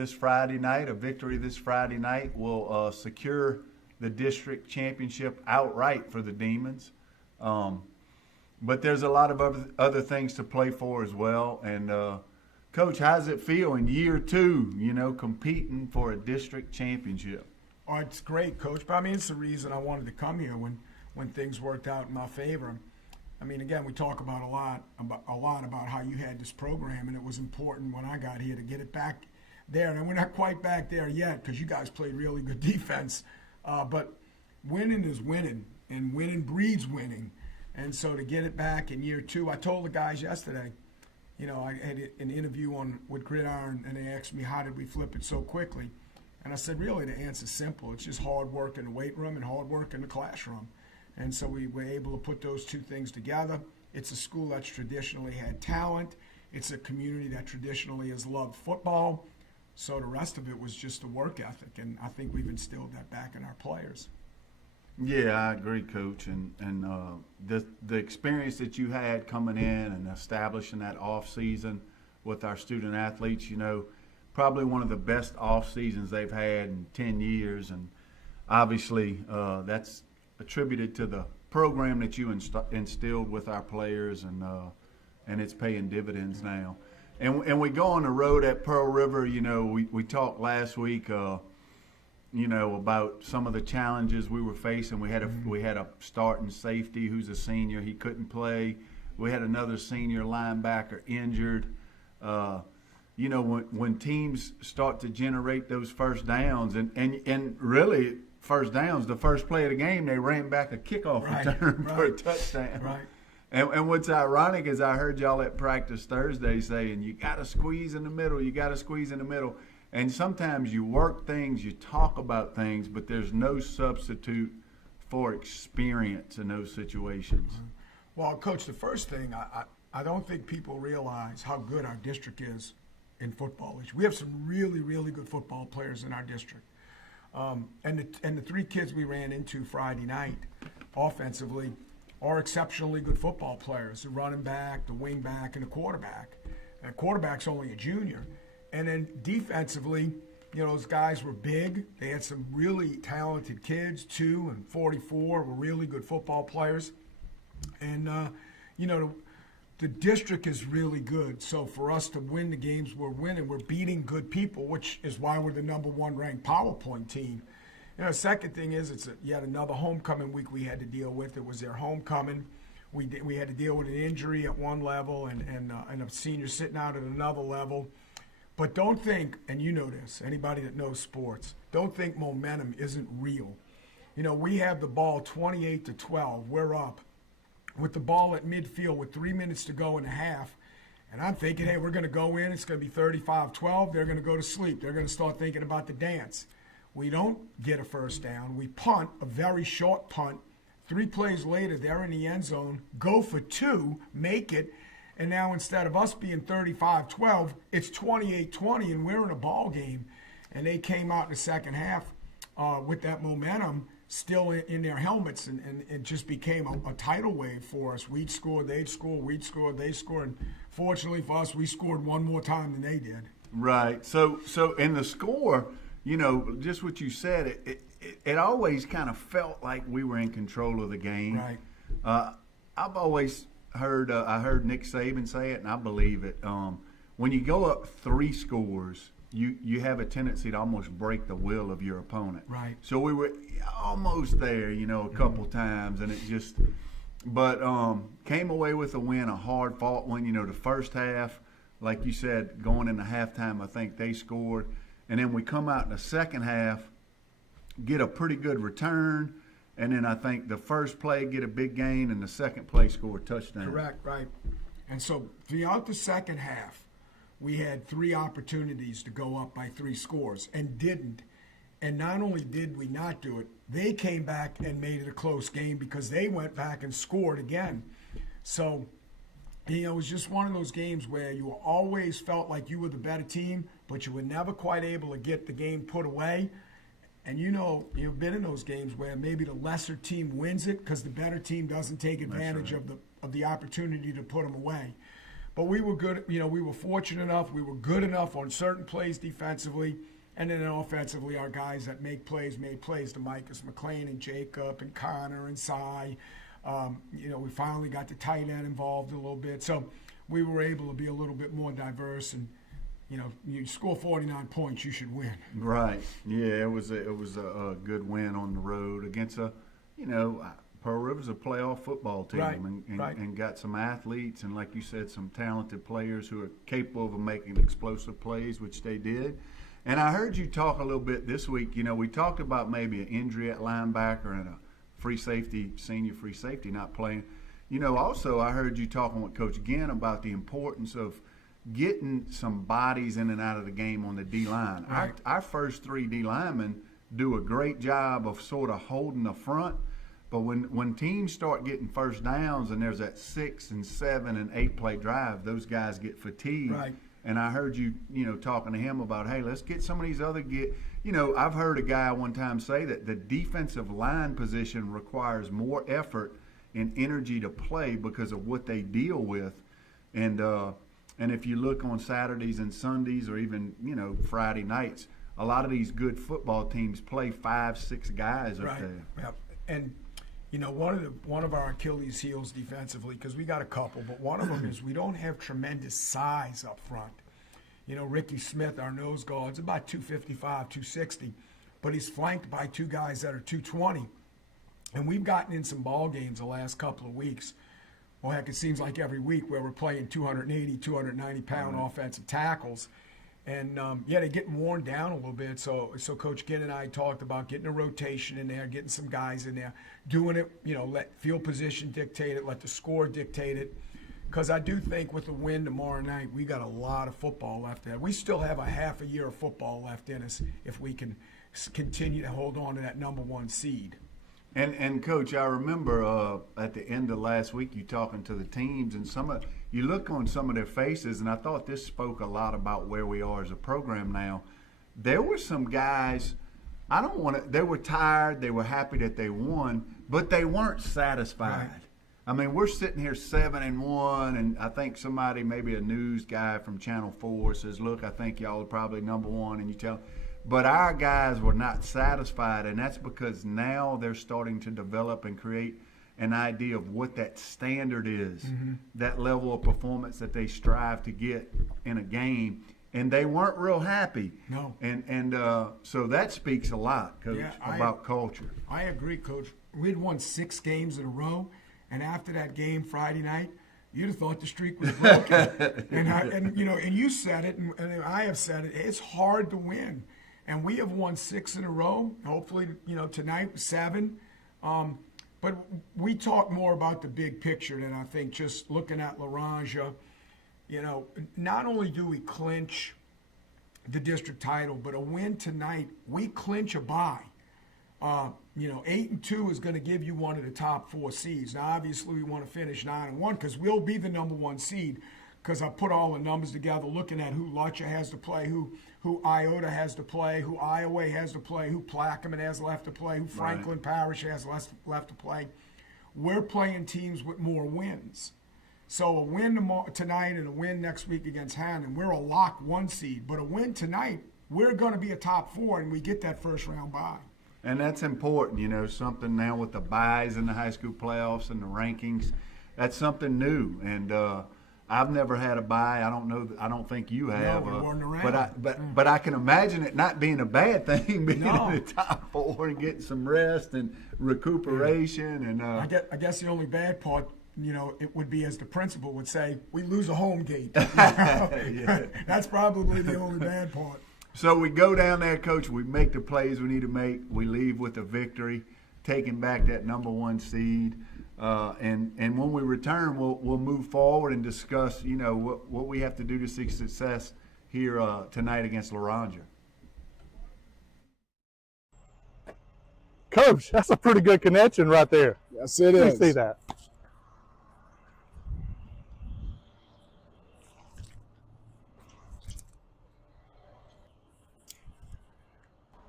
this Friday night, a victory this Friday night will secure the district championship outright for the Demons. But there's a lot of other things to play for as well. And Coach, how does it feel in year 2, competing for a district championship? Oh, it's great, Coach. But I mean, it's the reason I wanted to come here when things worked out in my favor. I mean, again, we talk about a lot about how you had this program, and it was important when I got here to get it back there. And we're not quite back there yet because you guys played really good defense. But winning is winning, and winning breeds winning. And so to get it back in year 2, I told the guys yesterday, I had an interview with Gridiron, and they asked me, how did we flip it so quickly? And I said, really, the answer's simple. It's just hard work in the weight room and hard work in the classroom. And so we were able to put those two things together. It's a school that's traditionally had talent. It's a community that traditionally has loved football. So the rest of it was just a work ethic, and I think we've instilled that back in our players. Yeah, I agree, Coach. And the experience that you had coming in and establishing that off season with our student athletes, probably one of the best off seasons they've had in 10 years. And obviously that's attributed to the program that you instilled with our players, and it's paying dividends now. And we go on the road at Pearl River. We talked last week, about some of the challenges we were facing. We had a starting safety who's a senior. He couldn't play. We had another senior linebacker injured. When teams start to generate those first downs, and really first downs, the first play of the game, they ran back a kickoff return for a touchdown. Right. And what's ironic is I heard y'all at practice Thursday saying, you got to squeeze in the middle, you got to squeeze in the middle. And sometimes you work things, you talk about things, but there's no substitute for experience in those situations. Well, Coach, the first thing, I don't think people realize how good our district is in football. We have some really, really good football players in our district. And the 3 kids we ran into Friday night offensively are exceptionally good football players, the running back, the wing back, and the quarterback. And the quarterback's only a junior. And then defensively, those guys were big. They had some really talented kids, 2 and 44 were really good football players. And, the district is really good. So for us to win the games we're winning, we're beating good people, which is why we're the number 1 ranked PowerPoint team. The second thing is it's yet another homecoming week we had to deal with. It was their homecoming. We had to deal with an injury at one level and a senior sitting out at another level. But don't think, and you know this, anybody that knows sports, don't think momentum isn't real. We have the ball 28-12. We're up with the ball at midfield with 3 minutes to go in the half. And I'm thinking, hey, we're going to go in. It's going to be 35-12. They're going to go to sleep. They're going to start thinking about the dance. We don't get a first down. We punt, a very short punt. 3 plays later, they're in the end zone, go for 2, make it. And now instead of us being 35-12, it's 28-20, and we're in a ball game. And they came out in the second half with that momentum still in their helmets, and it just became a tidal wave for us. We'd score, they'd score, we'd score, they score. And fortunately for us, we scored one more time than they did. Right. So in the score, just what you said, it always kind of felt like we were in control of the game. Right. I've always heard, I heard Nick Saban say it, and I believe it. When you go up 3 scores, you have a tendency to almost break the will of your opponent. Right. So we were almost there, a couple times, and it just – but came away with a win, a hard-fought one. The first half, like you said, going into halftime, I think they scored. And then we come out in the second half, get a pretty good return, and then I think the first play get a big gain, and the second play score a touchdown. Correct, right. And so throughout the second half, we had 3 opportunities to go up by 3 scores and didn't. And not only did we not do it, they came back and made it a close game because they went back and scored again. So, it was just one of those games where you always felt like you were the better team, but you were never quite able to get the game put away. And you've been in those games where maybe the lesser team wins it because the better team doesn't take advantage of the opportunity to put them away. But we were good. We were fortunate enough. We were good enough on certain plays defensively. And then offensively, our guys that made plays to Micus McLean and Jacob and Connor and Cy. We finally got the tight end involved a little bit. So we were able to be a little bit more diverse. And, you score 49 points, you should win. Right. Yeah, it was a good win on the road against Pearl River's a playoff football team, right. And got some athletes and, like you said, some talented players who are capable of making explosive plays, which they did. And I heard you talk a little bit this week. We talked about maybe an injury at linebacker and a senior free safety not playing. Also I heard you talking with Coach Ginn about the importance of getting some bodies in and out of the game on the D-line. Right. Our first 3 D linemen do a great job of sort of holding the front. But when teams start getting first downs and there's that 6 and 7 and 8 play drive, those guys get fatigued. Right. And I heard you, talking to him about, hey, let's get some of these other I've heard a guy one time say that the defensive line position requires more effort and energy to play because of what they deal with. And if you look on Saturdays and Sundays or even, Friday nights, a lot of these good football teams play 5-6 guys up there. Yep. And one of our Achilles heels defensively, because we got a couple, but one of them is we don't have tremendous size up front. Ricky Smith, our nose guard, is about 255, 260, but he's flanked by 2 guys that are 220. And we've gotten in some ball games the last couple of weeks. Well, heck, it seems like every week where we're playing 280, 290-pound offensive tackles. And, they're getting worn down a little bit. So Coach Ginn and I talked about getting a rotation in there, getting some guys in there, doing it, let field position dictate it, let the score dictate it. Because I do think with the win tomorrow night, we got a lot of football left there. We still have a half a year of football left in us if we can continue to hold on to that number 1 seed. And Coach, I remember at the end of last week you talking to the teams, and you look on some of their faces, and I thought this spoke a lot about where we are as a program now. There were some guys, they were tired, they were happy that they won, but they weren't satisfied. Right. I mean, we're sitting here 7-1, and I think somebody, maybe a news guy from Channel 4 says, look, I think y'all are probably number 1, and you tell. But our guys were not satisfied, and that's because now they're starting to develop and create an idea of what that standard is, that level of performance that they strive to get in a game, and they weren't real happy. No. And so that speaks a lot, Coach, about culture. I agree, Coach. We'd won 6 games in a row, and after that game Friday night, you'd have thought the streak was broken. and you said it, and I have said it, it's hard to win. And we have won 6 in a row. Hopefully, tonight 7. But we talk more about the big picture than I think just looking at Loranger. Not only do we clinch the district title, but a win tonight, we clinch a bye. 8-2 is going to give you one of the top 4 seeds. Now, obviously, we want to finish 9-1 because we'll be the number 1 seed. Because I put all the numbers together, looking at who Lutcher has to play, who Iota has to play, who Iowa has to play, who Plaquemine has left to play, who Franklin Parish has left to play. We're playing teams with more wins. So a win tonight and a win next week against Hannon, we're a lock 1 seed. But a win tonight, we're going to be a top 4, and we get that first round bye. And that's important, something now with the byes in the high school playoffs and the rankings. That's something new. And I've never had a bye. I don't think you have. No, we weren't around. But I can imagine it not being a bad thing, being in the top 4 and getting some rest and recuperation. And I guess the only bad part, it would be, as the principal would say, we lose a home gate. That's probably the only bad part. So we go down there, Coach. We make the plays we need to make. We leave with a victory, taking back that number 1 seed. And when we return, we'll move forward and discuss, what we have to do to seek success here tonight against Loranger. Coach, that's a pretty good connection right there. Yes, it is. Let me see that.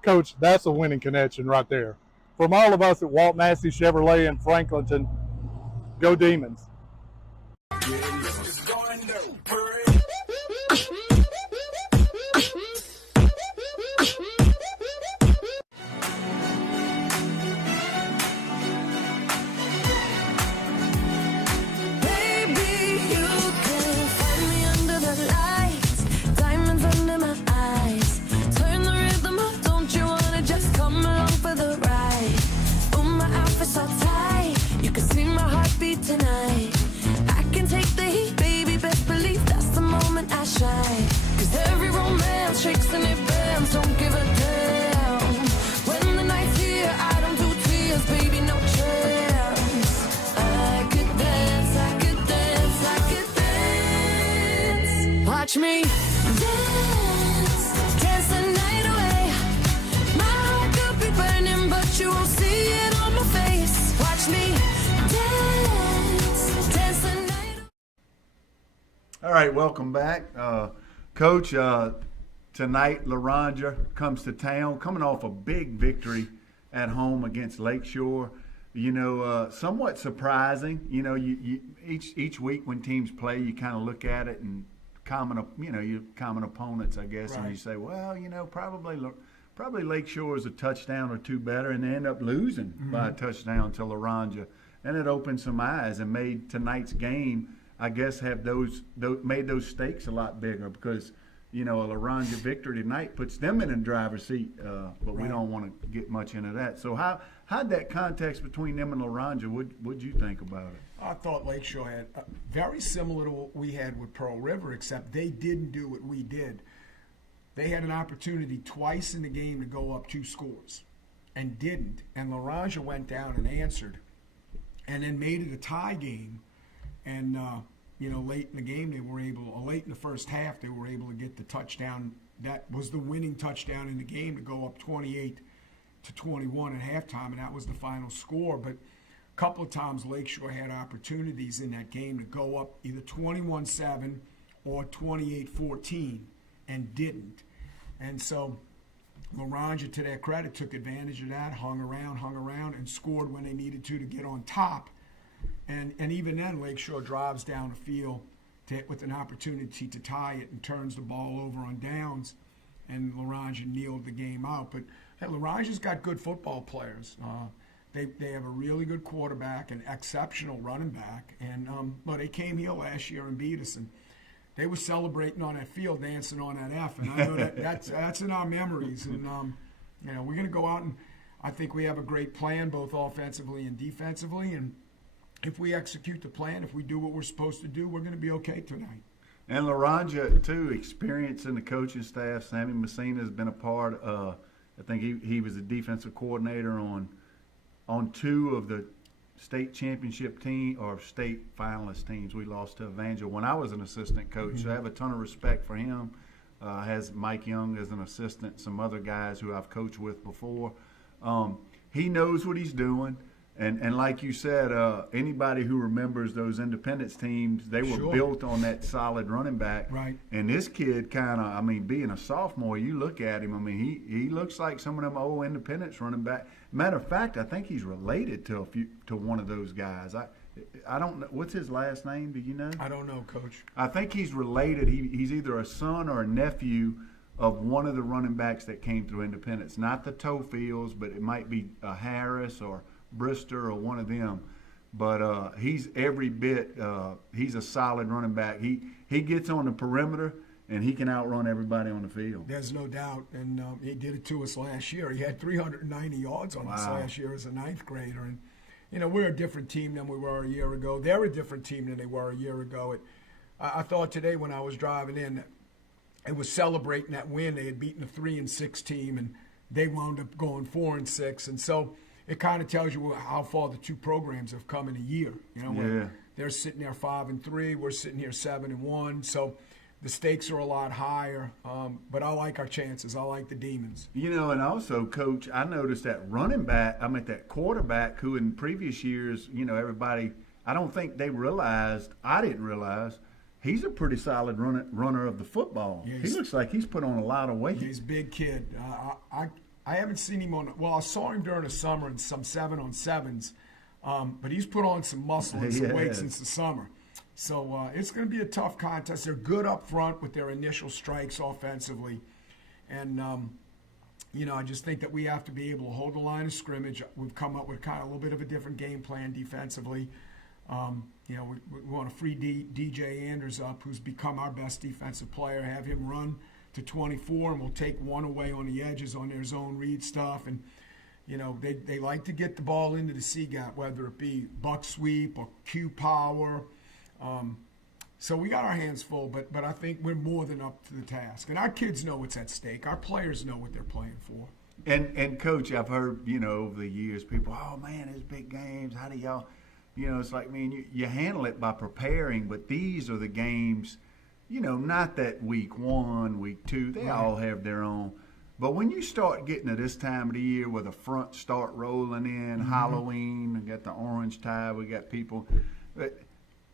Coach, that's a winning connection right there. From all of us at Walt Massey Chevrolet in Franklinton, go Demons. Tonight, I can take the heat, baby. Best believe that's the moment I shine. 'Cause every romance shakes and it bends. Don't give a damn. When the night's here, I don't do tears, baby. No chance. I could dance, I could dance, I could dance. Watch me dance, dance the night away. My heart could be burning, but you won't see it on my face. Watch me. All right, welcome back. Coach, tonight Loranger comes to town, coming off a big victory at home against Lakeshore. You know, somewhat surprising. You know, you each week when teams play, you kind of look at it and common opponents, I guess, right. And you say, well, you know, probably Lakeshore is a touchdown or two better, and they end up losing by a touchdown to Loranger. And it opened some eyes and made tonight's game, I guess, have made those stakes a lot bigger, because, you know, a Loranger victory tonight puts them in the driver's seat, but we don't want to get much into that. So how'd that context between them and Loranger, what'd you think about it? I thought Lakeshore had very similar to what we had with Pearl River, except they didn't do what we did. They had an opportunity twice in the game to go up 2 scores and didn't. And Loranger went down and answered and then made it a tie game. And, you know, late in the game, late in the first half, they were able to get the touchdown. That was the winning touchdown in the game to go up 28-21 at halftime, and that was the final score. But a couple of times Lakeshore had opportunities in that game to go up either 21-7 or 28-14 and didn't. And so Loranger, to their credit, took advantage of that, hung around, and scored when they needed to get on top. And even then, Lakeshore drives down the field with an opportunity to tie it and turns the ball over on downs, and Loranger kneeled the game out. But hey, Loranger's got good football players. They have a really good quarterback, an exceptional running back, and but they came here last year and beat us, and they were celebrating on that field, dancing on that F, and I know that's in our memories. And you know, we're going to go out, and I think we have a great plan, both offensively and defensively, and if we execute the plan, if we do what we're supposed to do, we're going to be okay tonight. And Loranger, too, experience in the coaching staff. Sammy Messina has been a part of, I think he was a defensive coordinator on 2 of the state championship team or state finalist teams. We lost to Evangel when I was an assistant coach. So I have a ton of respect for him. Has Mike Young as an assistant, some other guys who I've coached with before. He knows what he's doing. And like you said, anybody who remembers those Independence teams, they were built on that solid running back. Right. And this kid kind of, I mean, being a sophomore, you look at him, I mean, he looks like some of them old Independence running back. Matter of fact, I think he's related to one of those guys. I don't know. What's his last name? Do you know? I don't know, Coach. I think he's related. He's either a son or a nephew of one of the running backs that came through Independence. Not the Toefields, but it might be a Harris or Brister or one of them, but he's every bit. He's a solid running back. He gets on the perimeter and he can outrun everybody on the field. There's no doubt, and he did it to us last year. He had 390 yards on us last year as a 9th grader, and you know, we're a different team than we were a year ago. They're a different team than they were a year ago. I thought today when I was driving in, it was celebrating that win. They had beaten a 3-6 team, and they wound up going 4-6, and so. It kind of tells you how far the 2 programs have come in a year. You know, they're sitting there 5-3, we're sitting here 7-1. So the stakes are a lot higher. But I like our chances. I like the Demons. You know, and also, Coach, I noticed that that quarterback who in previous years, you know, everybody, I don't think they realized, I didn't realize, he's a pretty solid runner of the football. Yeah, he looks like he's put on a lot of weight. He's a big kid. I haven't seen him I saw him during the summer in some 7-on-7s, but he's put on some muscle and some weight since the summer. So it's going to be a tough contest. They're good up front with their initial strikes offensively. And, I just think that we have to be able to hold the line of scrimmage. We've come up with kind of a little bit of a different game plan defensively. We want to free DJ Anders up, who's become our best defensive player, have him run to 24, and we'll take one away on the edges on their zone read stuff. And, they like to get the ball into the C-gap, whether it be buck sweep or Q power. So we got our hands full, but I think we're more than up to the task. And our kids know what's at stake. Our players know what they're playing for. And Coach, I've heard, over the years, people, oh, man, it's big games. How do y'all, it's like, man, you handle it by preparing, but these are the games, not that week 1, week 2, they all have their own. But when you start getting to this time of the year where the front start rolling in, Halloween, we got the orange tie, we got people.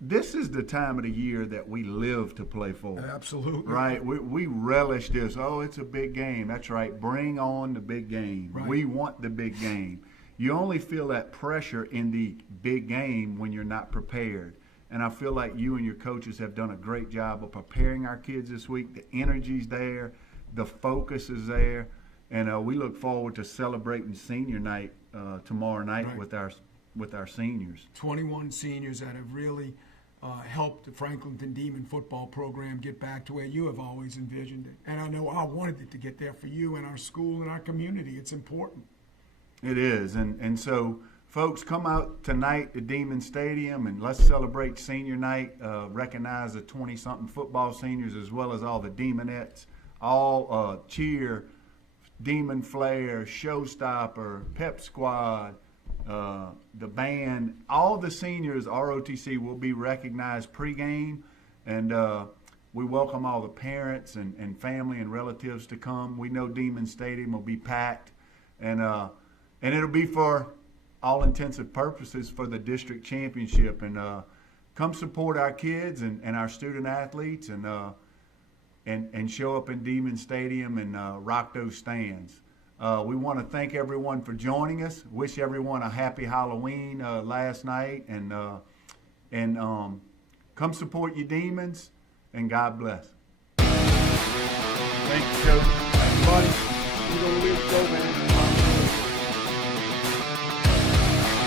This is the time of the year that we live to play for. Absolutely. Right? We relish this. Oh, it's a big game. That's right. Bring on the big game. Right. We want the big game. You only feel that pressure in the big game when you're not prepared. And I feel like you and your coaches have done a great job of preparing our kids this week. The energy's there. The focus is there. And we look forward to celebrating senior night tomorrow night with our seniors. 21 seniors that have really helped the Franklinton Demon football program get back to where you have always envisioned it. And I know I wanted it to get there for you and our school and our community. It's important. It is. And so, folks, come out tonight to Demon Stadium and let's celebrate senior night, recognize the 20-something football seniors as well as all the Demonettes, all cheer, Demon Flair, Showstopper, Pep Squad, the band, all the seniors, ROTC, will be recognized pregame, and we welcome all the parents and family and relatives to come. We know Demon Stadium will be packed, and it'll be for all intensive purposes for the district championship. And come support our kids and our student athletes, and show up in Demon Stadium and rock those stands. We want to thank everyone for joining us. Wish everyone a happy Halloween last night, and come support your Demons, and God bless. Thank you, Coach. Buddy, you're going to live so, man.